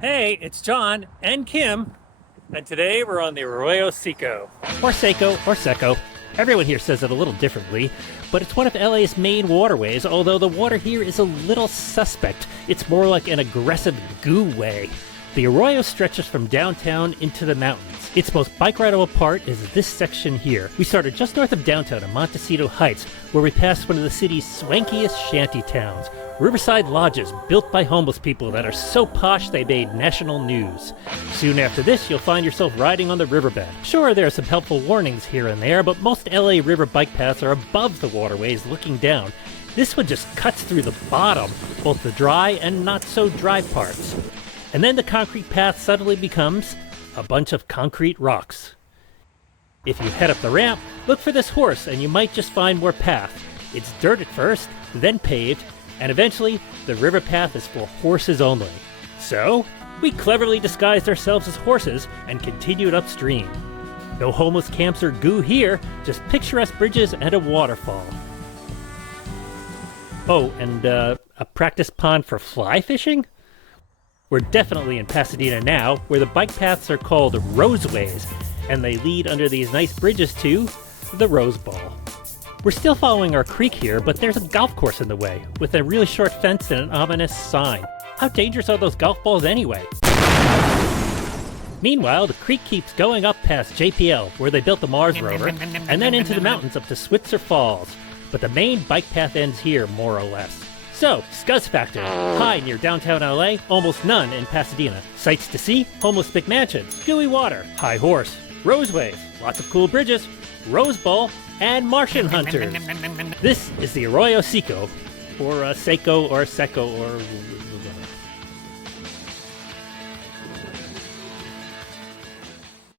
Hey, it's John and Kim, and today we're on the Arroyo Seco. Or Seco, or Seco. Everyone here says it a little differently, but it's one of LA's main waterways, although the water here is a little suspect. It's more like an aggressive Gooway. The Arroyo stretches from downtown into the mountains. Its most bike-rideable part is this section here. We started just north of downtown in Montecito Heights, where we passed one of the city's swankiest shanty towns. Riverside lodges built by homeless people that are so posh they made national news. Soon after this, you'll find yourself riding on the riverbed. Sure, there are some helpful warnings here and there, but most LA river bike paths are above the waterways looking down. This one just cuts through the bottom, both the dry and not so dry parts. And then the concrete path suddenly becomes a bunch of concrete rocks. If you head up the ramp, look for this horse and you might just find more path. It's dirt at first, then paved, and eventually the river path is for horses only. So, we cleverly disguised ourselves as horses and continued upstream. No homeless camps or goo here, just picturesque bridges and a waterfall. Oh, and a practice pond for fly fishing? We're definitely in Pasadena now, where the bike paths are called roseways, and they lead under these nice bridges to the Rose Bowl. We're still following our creek here, but there's a golf course in the way, with a really short fence and an ominous sign. How dangerous are those golf balls anyway? Meanwhile, the creek keeps going up past JPL, where they built the Mars rover, and then into the mountains up to Switzer Falls. But the main bike path ends here, more or less. So, Scuzz Factor, high near downtown LA, almost none in Pasadena. Sights to see, homeless McMansion, gooey water, high horse, roseways, lots of cool bridges, Rose Bowl, and Martian hunters. This is the Arroyo Seco, or Seco, or Seco, or